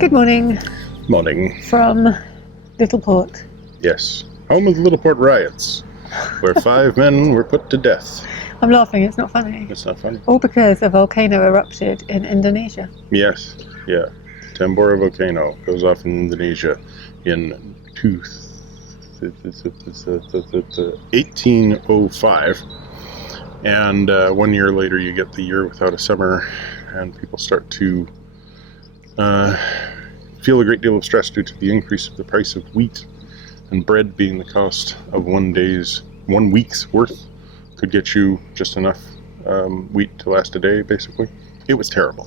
Good morning Morning. from Littleport. Yes. Home of the Littleport riots, where 5 men were put to death. I'm laughing, it's not funny. It's not funny. All because a volcano erupted in Indonesia. Yes. Yeah. Tambora volcano goes off in Indonesia in 1805. And 1 year later you get the year without a summer, and people start to feel a great deal of stress due to the increase of the price of wheat, and bread being the cost of 1 week's worth could get you just enough wheat to last a day, basically. It was terrible.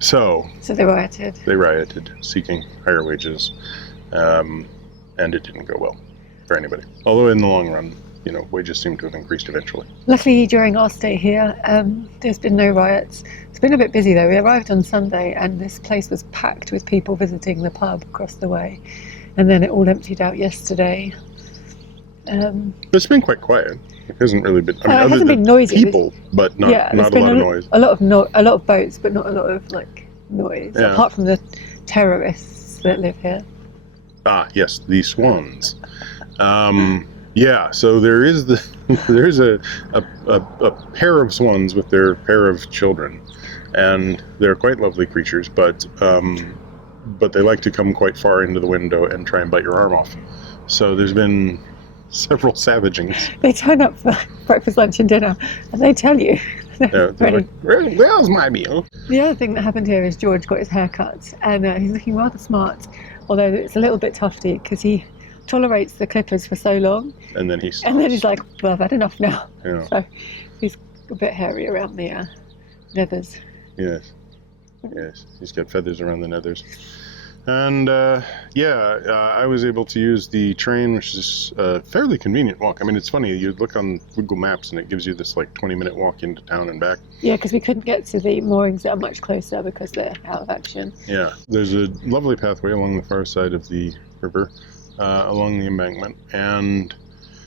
So they rioted. They rioted, seeking higher wages, and it didn't go well for anybody. Although in the long run, wages seem to have increased eventually. Luckily, during our stay here, there's been no riots. It's been a bit busy though. We arrived on Sunday and this place was packed with people visiting the pub across the way. And then it all emptied out yesterday. It's been quite quiet. It hasn't really been. It hasn't been noisy. People, but not a lot of noise. A lot of boats, but not a lot of noise. Yeah. Apart from the terrorists that live here. Ah, yes, the swans. Yeah, so there is a pair of swans with their pair of children, and they're quite lovely creatures, but they like to come quite far into the window and try and bite your arm off. So there's been several savagings. They turn up for breakfast, lunch, and dinner, and they tell you. They're like, where's my meal? The other thing that happened here is George got his hair cut, and he's looking rather smart, although it's a little bit tufty because he tolerates the clippers for so long, and then he's like, well, I've had enough now. Yeah. So he's a bit hairy around the nethers. Yes, he's got feathers around the nethers. And I was able to use the train, which is a fairly convenient walk. I mean, it's funny, you look on Google Maps and it gives you this 20-minute walk into town and back. Yeah, because we couldn't get to the moorings that are much closer because they're out of action. Yeah, there's a lovely pathway along the far side of the river, along the embankment, and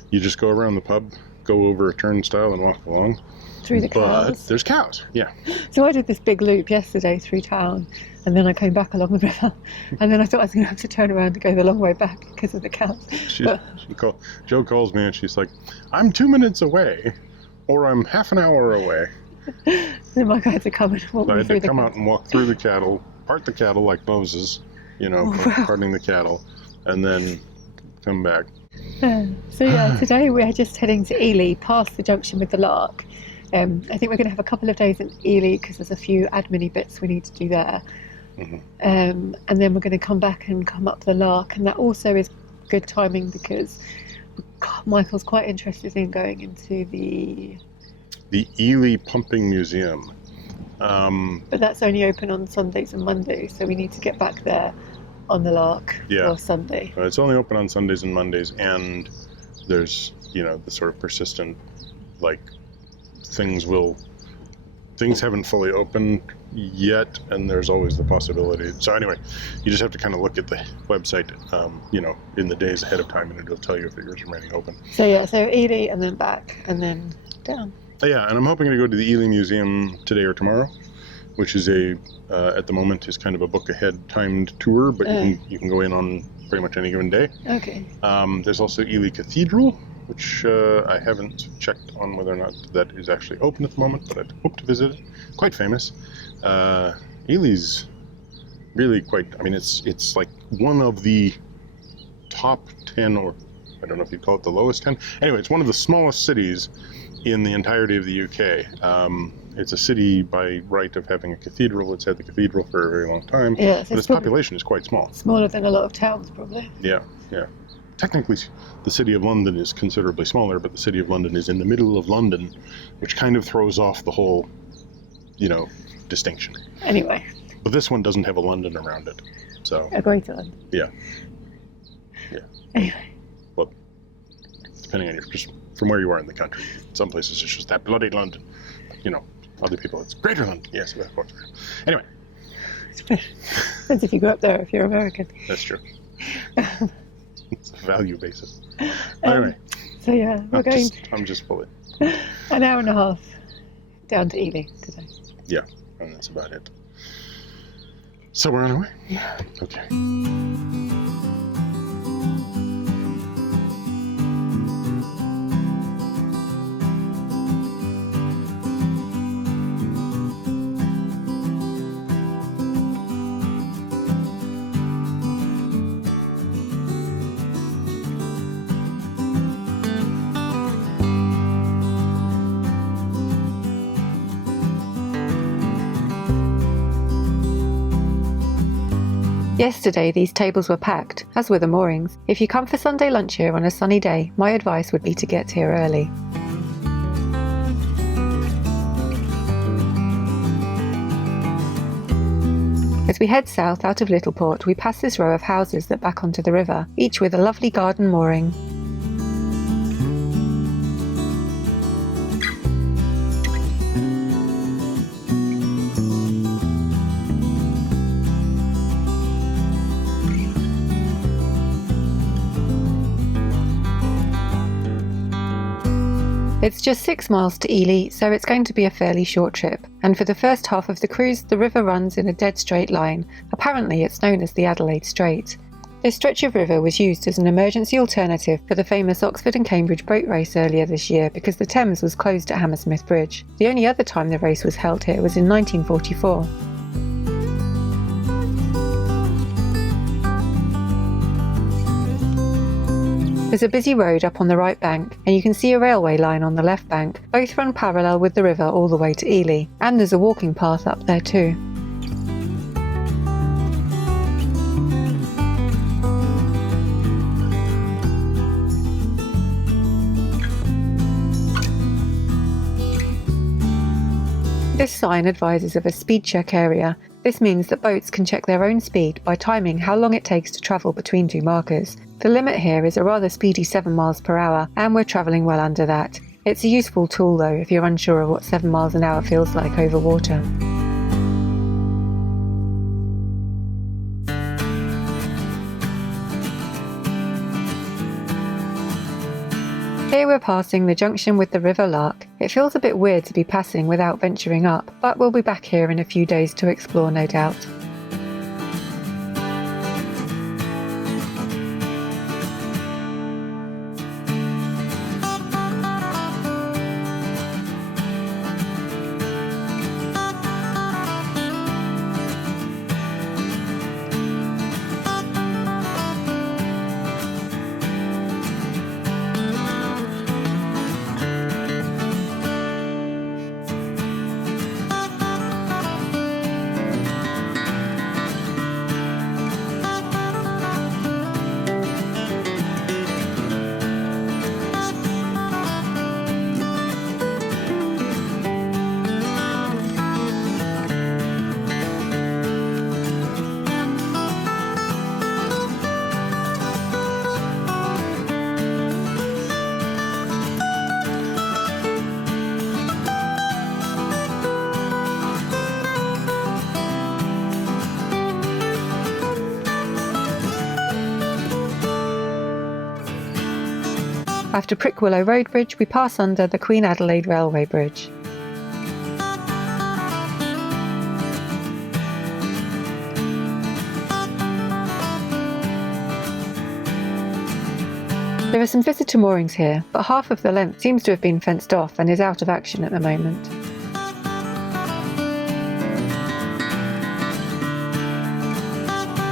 you just go around the pub, go over a turnstile and walk along. Through the cows. But there's cows, yeah. So I did this big loop yesterday through town, and then I came back along the river, and then I thought I was going to have to turn around to go the long way back because of the cows. Jo calls me and she's like, I'm 2 minutes away, or I'm half an hour away. Then my guy had to come and walk me through the I had to come out and walk through the cattle, part the cattle like Moses, parting the cattle, and then come back. So yeah, today we're just heading to Ely, past the junction with the Lark. I think we're going to have a couple of days in Ely because there's a few admin-y bits we need to do there. Mm-hmm. And then we're going to come back and come up the Lark, and that also is good timing because Michael's quite interested in going into the Ely Pumping Museum. But that's only open on Sundays and Mondays, so we need to get back there on the Lark for Sunday. It's only open on Sundays and Mondays, and there's the sort of persistent things haven't fully opened yet, and there's always the possibility. So anyway, you just have to kind of look at the website in the days ahead of time, and it'll tell you if yours remaining open. So Ely and then back and then down. Yeah, and I'm hoping to go to the Ely Museum today or tomorrow, which is at the moment is kind of a book ahead timed tour, but you can go in on pretty much any given day. Okay. There's also Ely Cathedral, which I haven't checked on whether or not that is actually open at the moment, but I'd hope to visit it. Quite famous. Ely's really quite, it's like one of the top 10, or I don't know if you'd call it the lowest 10. Anyway, it's one of the smallest cities in the entirety of the UK. It's a city by right of having a cathedral. It's had the cathedral for a very long time, but its population is quite small. Smaller than a lot of towns, probably. Yeah. Technically, the City of London is considerably smaller, but the City of London is in the middle of London, which kind of throws off the whole, distinction. Anyway. But this one doesn't have a London around it, so. A greater London. Yeah. Anyway. Well, depending on just from where you are in the country. Some places it's just that bloody London. Other people it's Greater London. Yes, of course. Anyway. Depends if you grew up there, if you're American. That's true. It's a value basis. Anyway. So yeah, I'm just pulling. An hour and a half down to Ely today. Yeah, and that's about it. So we're on our way? Yeah. Okay. Yesterday these tables were packed, as were the moorings. If you come for Sunday lunch here on a sunny day, my advice would be to get here early. As we head south out of Littleport, we pass this row of houses that back onto the river, each with a lovely garden mooring. It's just 6 miles to Ely, so it's going to be a fairly short trip, and for the first half of the cruise the river runs in a dead straight line. Apparently it's known as the Adelaide Strait. This stretch of river was used as an emergency alternative for the famous Oxford and Cambridge boat race earlier this year because the Thames was closed at Hammersmith Bridge. The only other time the race was held here was in 1944. There's a busy road up on the right bank, and you can see a railway line on the left bank. Both run parallel with the river all the way to Ely, and there's a walking path up there too. This sign advises of a speed check area. This means that boats can check their own speed by timing how long it takes to travel between two markers. The limit here is a rather speedy 7 miles per hour, and we're travelling well under that. It's a useful tool though if you're unsure of what 7 miles an hour feels like over water. Here we're passing the junction with the River Lark. It feels a bit weird to be passing without venturing up, but we'll be back here in a few days to explore, no doubt. After Prickwillow Road Bridge, we pass under the Queen Adelaide Railway Bridge. There are some visitor moorings here, but half of the length seems to have been fenced off and is out of action at the moment.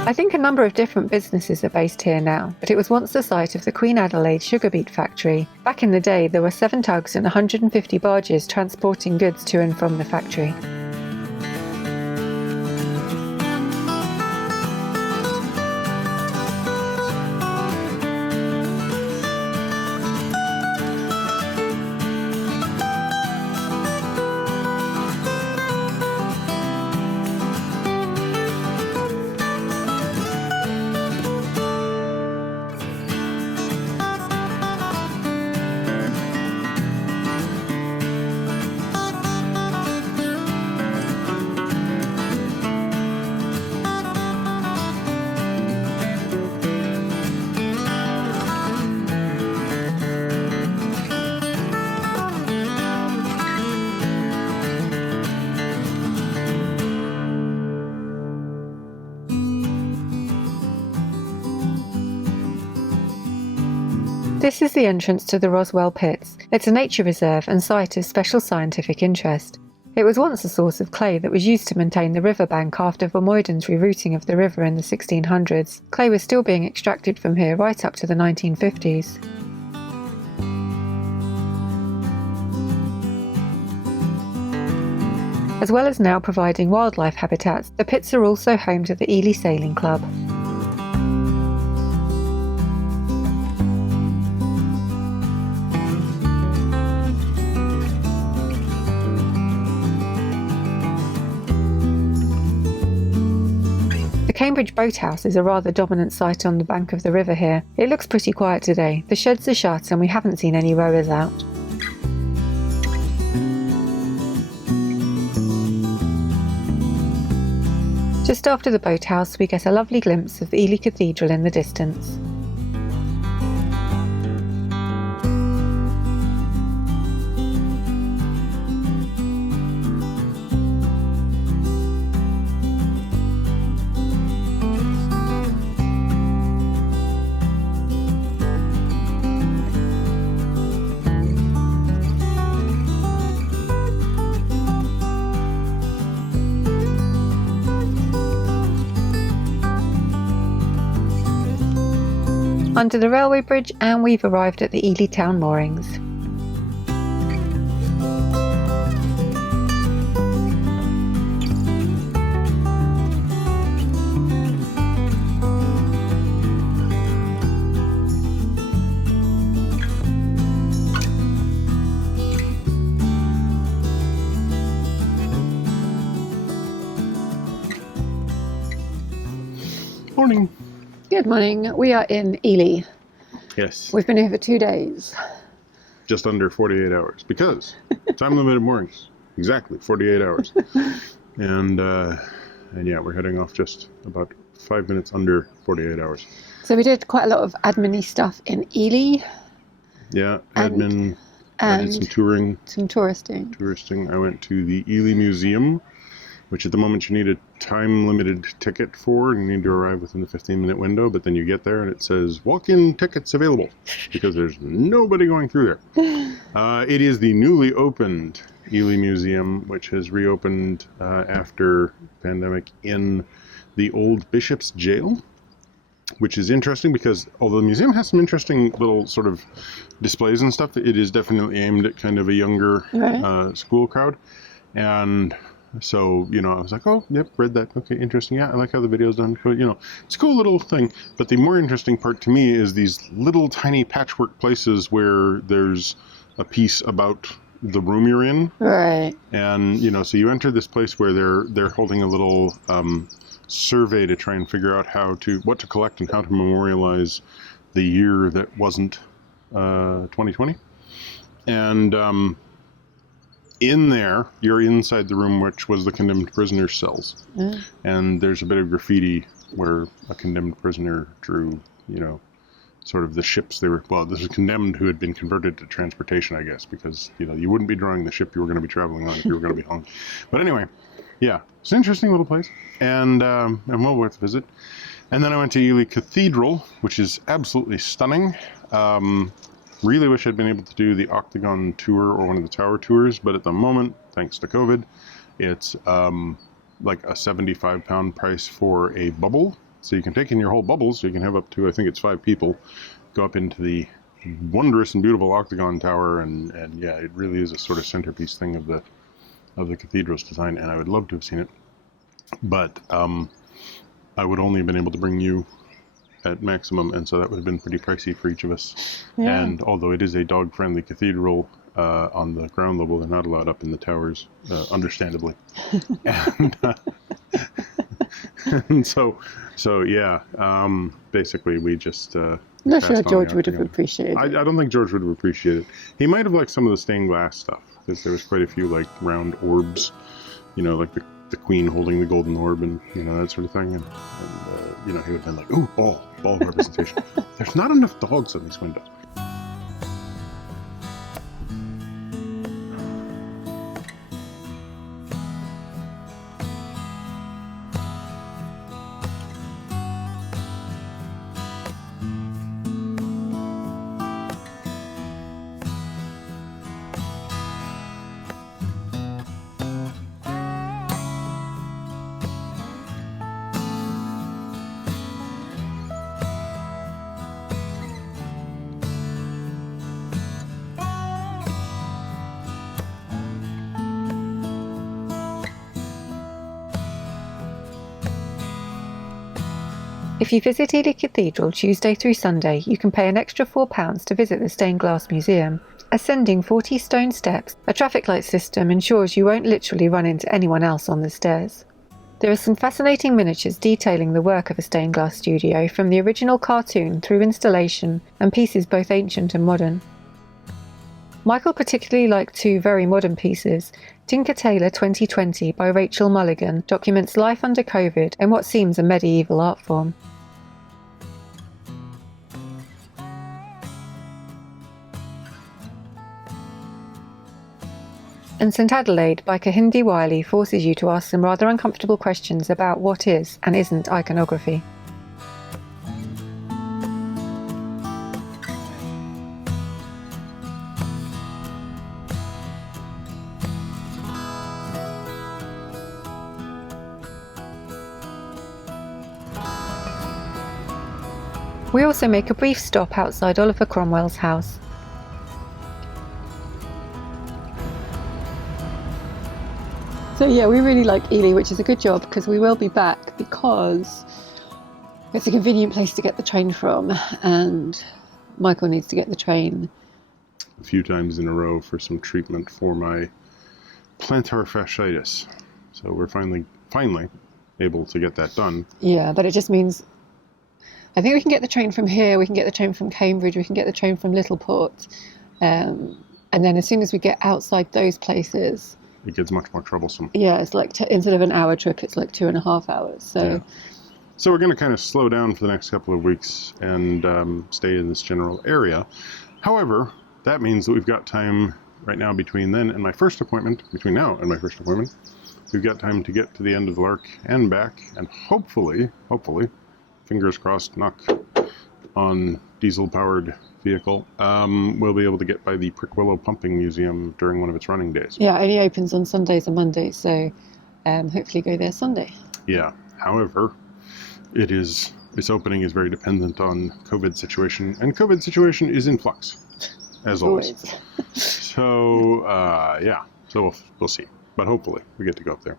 I think a number of different businesses are based here now, but it was once the site of the Queen Adelaide sugar beet factory. Back in the day there were 7 tugs and 150 barges transporting goods to and from the factory. This is the entrance to the Roswell Pits. It's a nature reserve and site of special scientific interest. It was once a source of clay that was used to maintain the riverbank after Vermeuden's rerouting of the river in the 1600s. Clay was still being extracted from here right up to the 1950s. As well as now providing wildlife habitats, the pits are also home to the Ely Sailing Club. The Cambridge Boathouse is a rather dominant site on the bank of the river here. It looks pretty quiet today. The sheds are shut and we haven't seen any rowers out. Just after the boathouse, we get a lovely glimpse of Ely Cathedral in the distance. Under the railway bridge, and we've arrived at the Ely town moorings. Morning. Good morning. We are in Ely. Yes. We've been here for 2 days. Just under 48 hours. Because time limited moorings. Exactly, 48 hours. And yeah, we're heading off just about 5 minutes under 48 hours. So we did quite a lot of admin-y stuff in Ely. Yeah, admin. I did some touring. Some touristing. I went to the Ely Museum, which at the moment you need a time-limited ticket for, and you need to arrive within the 15-minute window, but then you get there and it says, walk-in tickets available, because there's nobody going through there. It is the newly opened Ely Museum, which has reopened after pandemic in the old Bishop's Jail, which is interesting because although the museum has some interesting little sort of displays and stuff, it is definitely aimed at kind of a younger school crowd. And so, you know, I was like, oh, yep, read that. Okay, interesting. Yeah, I like how the video's done. You know, it's a cool little thing. But the more interesting part to me is these little tiny patchwork places where there's a piece about the room you're in. Right. And, you know, so you enter this place where they're holding a little survey to try and figure out what to collect and how to memorialize the year that wasn't 2020. And in there, you're inside the room which was the condemned prisoner's cells. And there's a bit of graffiti where a condemned prisoner drew, you know, sort of the ships they were, well, this is condemned who had been converted to transportation, I guess, because, you know, you wouldn't be drawing the ship you were going to be traveling on if you were going to be hung. But anyway, yeah, it's an interesting little place, and well worth a visit. And then I went to Ely Cathedral, which is absolutely stunning. Really wish I'd been able to do the Octagon tour or one of the tower tours, but at the moment, thanks to COVID, it's like a £75 price for a bubble. So you can take in your whole bubble, so you can have up to, I think it's 5 people, go up into the wondrous and beautiful Octagon Tower, and yeah, it really is a sort of centerpiece thing of the cathedral's design, and I would love to have seen it. But I would only have been able to bring you at maximum, and so that would have been pretty pricey for each of us. Yeah. And although it is a dog-friendly cathedral, on the ground level, they're not allowed up in the towers, understandably. And so yeah, basically we just not sure George would have appreciated it. I don't think George would have appreciated it. He might have liked some of the stained glass stuff, because there was quite a few like round orbs, you know, like the queen holding the golden orb and, you know, that sort of thing, and you know, he would have been like, ooh, ball representation. There's not enough dogs on these windows. If you visit Ely Cathedral Tuesday through Sunday, you can pay an extra £4 to visit the Stained Glass Museum. Ascending 40 stone steps, a traffic light system ensures you won't literally run into anyone else on the stairs. There are some fascinating miniatures detailing the work of a stained glass studio, from the original cartoon through installation and pieces both ancient and modern. Michael particularly liked two very modern pieces. Tinker Tailor 2020 by Rachel Mulligan documents life under COVID in what seems a medieval art form. And St Adelaide by Kahindi Wiley forces you to ask some rather uncomfortable questions about what is and isn't iconography. We also make a brief stop outside Oliver Cromwell's house. So yeah, we really like Ely, which is a good job because we will be back because it's a convenient place to get the train from, and Michael needs to get the train a few times in a row for some treatment for my plantar fasciitis. So we're finally able to get that done. Yeah, but it just means I think we can get the train from here, we can get the train from Cambridge, we can get the train from Littleport, and then as soon as we get outside those places, it gets much more troublesome. Yeah, it's like instead of an hour trip, it's like 2.5 hours. So we're going to kind of slow down for the next couple of weeks and stay in this general area. However, that means that we've got time right now between now and my first appointment, we've got time to get to the end of the Lark and back, and hopefully, fingers crossed, knock on diesel-powered vehicle, we'll be able to get by the Prickwillow Pumping Museum during one of its running days. Yeah, it only opens on Sundays and Mondays, so hopefully go there Sunday. Yeah, however, its opening is very dependent on COVID situation, and COVID situation is in flux, as always. So, so we'll see. But hopefully we get to go up there.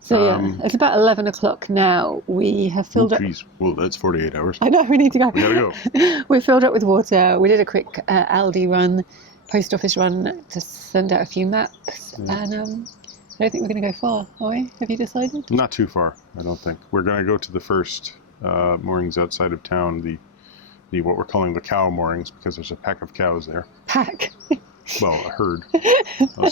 So it's about 11 o'clock now. We have filled up. Well, that's 48 hours. I know, we need to go. We gotta go. We're filled up with water. We did a quick Aldi run, post office run to send out a few maps. Yeah. And I don't think we're going to go far, are we? Have you decided? Not too far, I don't think. We're going to go to the first moorings outside of town, the what we're calling the cow moorings, because there's a pack of cows there. Pack? Well, a herd.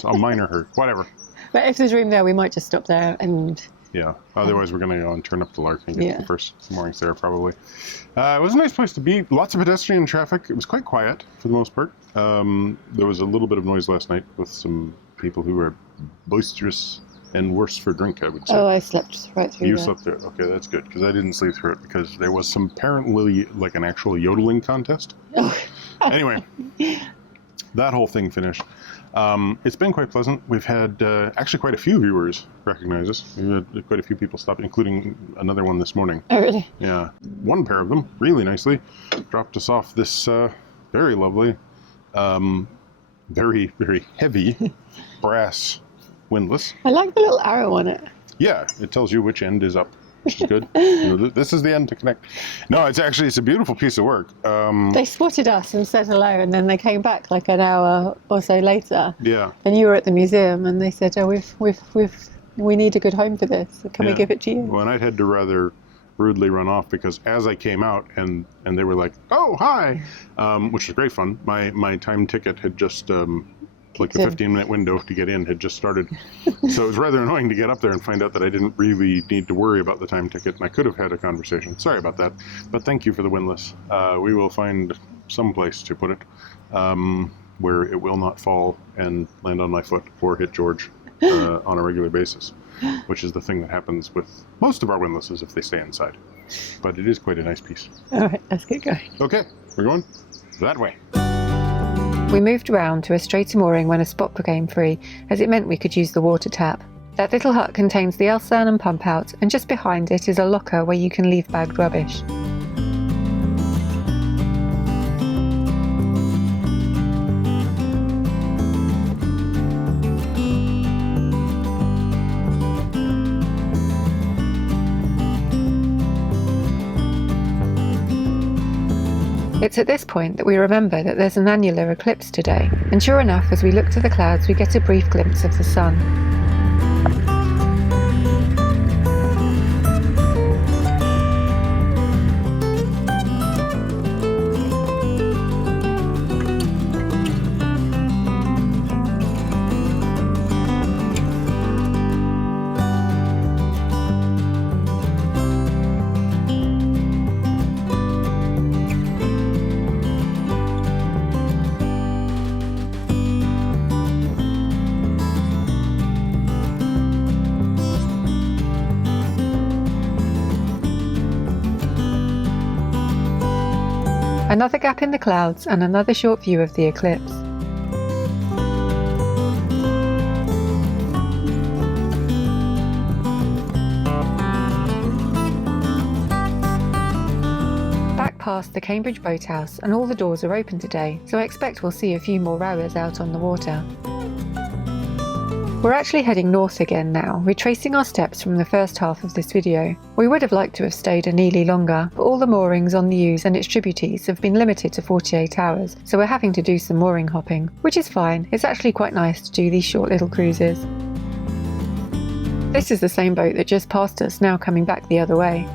A minor herd, whatever. But if there's room there, we might just stop there and... Yeah, otherwise we're going to go and turn up the Lark and get to the first moorings there, probably. It was a nice place to be. Lots of pedestrian traffic. It was quite quiet, for the most part. There was a little bit of noise last night with some people who were boisterous and worse for drink, I would say. Oh, I slept right through You slept there. Okay, that's good, because I didn't sleep through it, because there was some apparently, like, an actual yodeling contest. Oh. Anyway, that whole thing finished. It's been quite pleasant. We've had actually quite a few viewers recognize us. We've had quite a few people stop, including another one this morning. Oh, really? Yeah. One pair of them, really nicely, dropped us off this very lovely, very, very heavy brass windlass. I like the little arrow on it. Yeah, it tells you which end is up, which is good. This is the end to connect. No, it's a beautiful piece of work. They spotted us and said hello, and then they came back like an hour or so later. Yeah. And you were at the museum, and they said, "Oh, we need a good home for this. Can we give it to you?" Well, and I'd had to rather rudely run off, because as I came out and they were like, "Oh, hi," which was great fun. My time ticket had just like the 15-minute window to get in had just started. So it was rather annoying to get up there and find out that I didn't really need to worry about the time ticket, and I could have had a conversation. Sorry about that, but thank you for the windlass. We will find some place to put it where it will not fall and land on my foot or hit George on a regular basis, which is the thing that happens with most of our windlasses if they stay inside. But it is quite a nice piece. All right, let's get going. Okay, we're going that way. We moved around to a straighter mooring when a spot became free, as it meant we could use the water tap. That little hut contains the Elsan and pump out, and just behind it is a locker where you can leave bagged rubbish. It's at this point that we remember that there's an annular eclipse today, and sure enough, as we look to the clouds, we get a brief glimpse of the sun. Another gap in the clouds and another short view of the eclipse. Back past the Cambridge boathouse, and all the doors are open today, so I expect we'll see a few more rowers out on the water. We're actually heading north again now, retracing our steps from the first half of this video. We would have liked to have stayed in Ely longer, but all the moorings on the Ouse and its tributaries have been limited to 48 hours, so we're having to do some mooring hopping, which is fine. It's actually quite nice to do these short little cruises. This is the same boat that just passed us, now coming back the other way.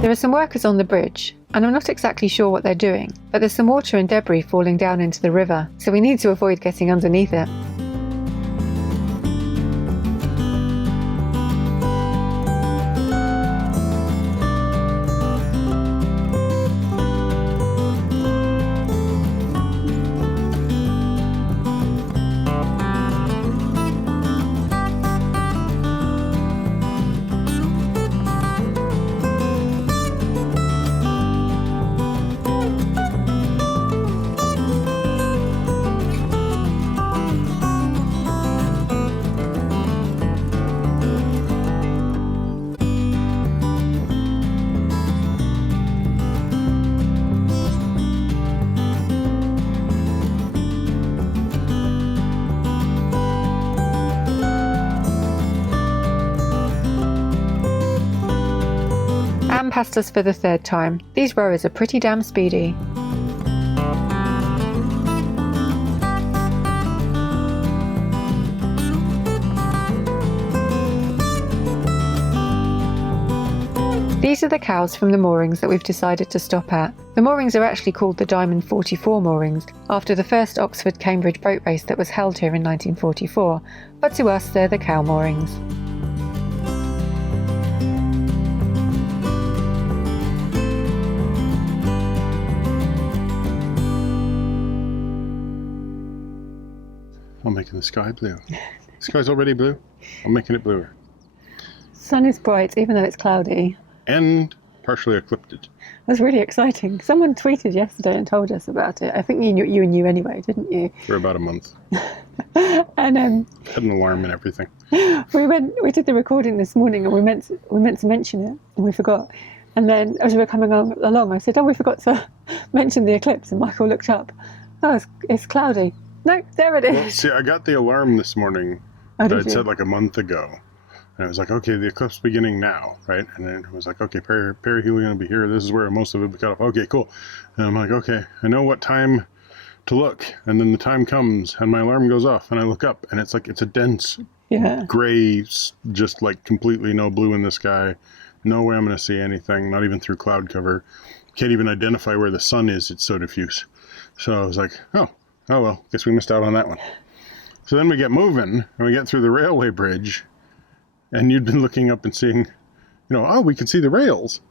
There are some workers on the bridge, and I'm not exactly sure what they're doing, but there's some water and debris falling down into the river, so we need to avoid getting underneath it. Anne passed us for the third time. These rowers are pretty damn speedy. These are the cows from the moorings that we've decided to stop at. The moorings are actually called the Diamond 44 moorings, after the first Oxford-Cambridge boat race that was held here in 1944, but to us they're the cow moorings. I'm making the sky blue. The sky's already blue. I'm making it bluer. Sun is bright, even though it's cloudy. And partially eclipsed. That's really exciting. Someone tweeted yesterday and told us about it. I think you knew anyway, didn't you? For about a month. And had an alarm and everything. We did the recording this morning, and we meant to mention it, and we forgot. And then as we were coming along, I said, "Oh, we forgot to mention the eclipse." And Michael looked up. Oh, it's cloudy. No, there it is. Well, see, I got the alarm this morning that I'd said like a month ago. And I was like, okay, the eclipse beginning now, right? And then it was like, okay, perihelion going to be here. This is where most of it will be cut off. Okay, cool. And I'm like, okay, I know what time to look. And then the time comes and my alarm goes off and I look up and it's like, it's a dense gray, just like completely no blue in the sky. No way I'm going to see anything, not even through cloud cover. Can't even identify where the sun is. It's so diffuse. So I was like, oh well, guess we missed out on that one. So then we get moving and we get through the railway bridge, and you'd been looking up and seeing, we could see the rails.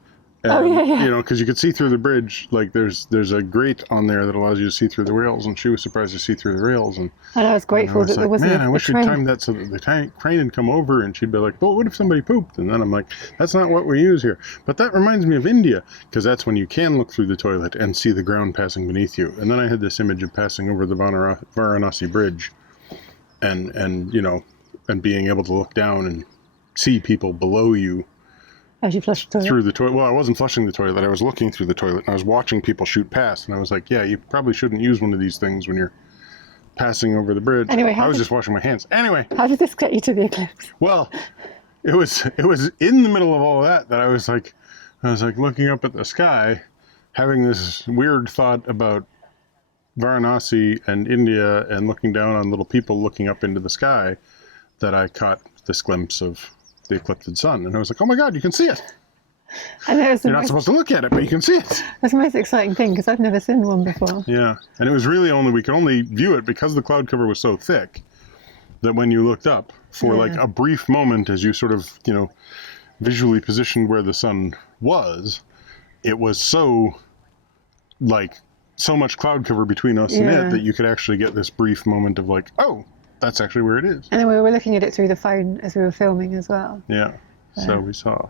And, yeah. you know, because you could see through the bridge. Like there's a grate on there that allows you to see through the rails, and she was surprised to see through the rails. And I was grateful was that there like, wasn't man, I a wish we'd train. timed that so that the crane had come over, and she'd be like, well, what if somebody pooped? And then I'm like, that's not what we use here. But that reminds me of India, because that's when you can look through the toilet and see the ground passing beneath you. And then I had this image of passing over the Varanasi bridge, and you know, and being able to look down and see people below you. As you flushed the toilet. Through the toilet. Well, I wasn't flushing the toilet. I was looking through the toilet, and I was watching people shoot past. And I was like, yeah, you probably shouldn't use one of these things when you're passing over the bridge. Anyway, I was just washing my hands. Anyway. How did this get you to the eclipse? Well, it was in the middle of all of that I was like looking up at the sky, having this weird thought about Varanasi and India, and looking down on little people looking up into the sky, that I caught this glimpse of the eclipsed sun, and I was like, oh my god, you can see it. And it was You're not supposed to look at it, but you can see it. That's the most exciting thing, because I've never seen one before. Yeah, and it was really we could only view it because the cloud cover was so thick that when you looked up for like a brief moment, as you sort of, you know, visually positioned where the sun was, it was so much cloud cover between us and it that you could actually get this brief moment of like, oh, that's actually where it is. And then we were looking at it through the phone as we were filming as well. Yeah, so we saw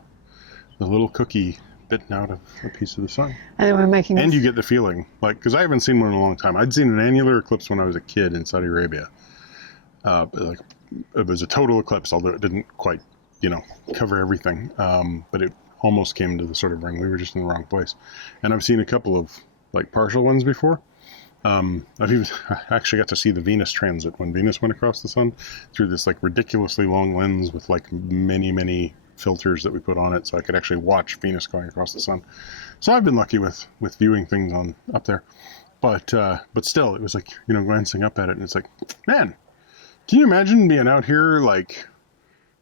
the little cookie bitten out of a piece of the sun. And then we're making you get the feeling, like, because I haven't seen one in a long time. I'd seen an annular eclipse when I was a kid in Saudi Arabia. Like, it was a total eclipse, although it didn't quite, you know, cover everything. But it almost came to the sort of ring. We were just in the wrong place. And I've seen a couple of, like, partial ones before. I actually got to see the Venus transit when Venus went across the sun through this, like, ridiculously long lens with, like, many filters that we put on it, so I could actually watch Venus going across the sun. So I've been lucky with viewing things on up there. But still, it was like, you know, glancing up at it, and it's like, man, can you imagine being out here, like,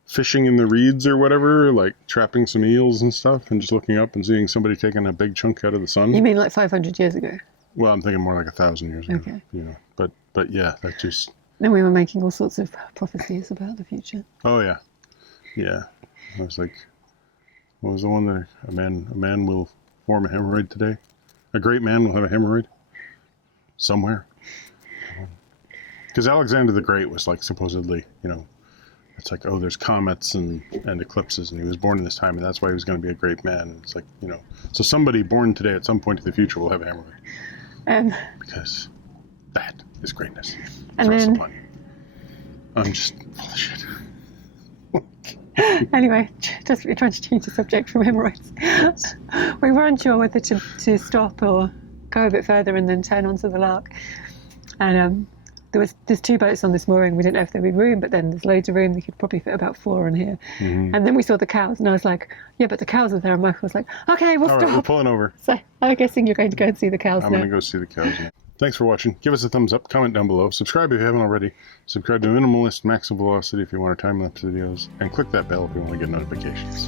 fishing in the reeds or whatever, like trapping some eels and stuff, and just looking up and seeing somebody taking a big chunk out of the sun? You mean like 500 years ago? Well, I'm thinking more like 1,000 years ago. Okay. You know, but yeah, that just. Then we were making all sorts of prophecies about the future. Oh yeah, yeah. I was like, what was the one that a man will form a hemorrhoid today? A great man will have a hemorrhoid somewhere. Because Alexander the Great was like supposedly, you know, it's like, oh, there's comets and eclipses, and he was born in this time, and that's why he was going to be a great man. And it's like, you know, so somebody born today at some point in the future will have a hemorrhoid. Because that is greatness. And then, I'm just full of shit. Anyway, just trying to change the subject from hemorrhoids. Yes. We were unsure whether to stop or go a bit further and then turn onto the Lark. And there's 2 boats on this mooring. We didn't know if there'd be room, but then there's loads of room. We could probably fit about 4 in here. Mm-hmm. And then we saw the cows, and I was like, yeah, but the cows are there. And Michael was like, okay, we'll stop. All right, we're pulling over. So I'm guessing you're going to go and see the cows now. I'm going to go see the cows, yeah. Thanks for watching. Give us a thumbs up, comment down below, subscribe if you haven't already, subscribe to Minimalist Max Velocity if you want our time-lapse videos, and click that bell if you want to get notifications.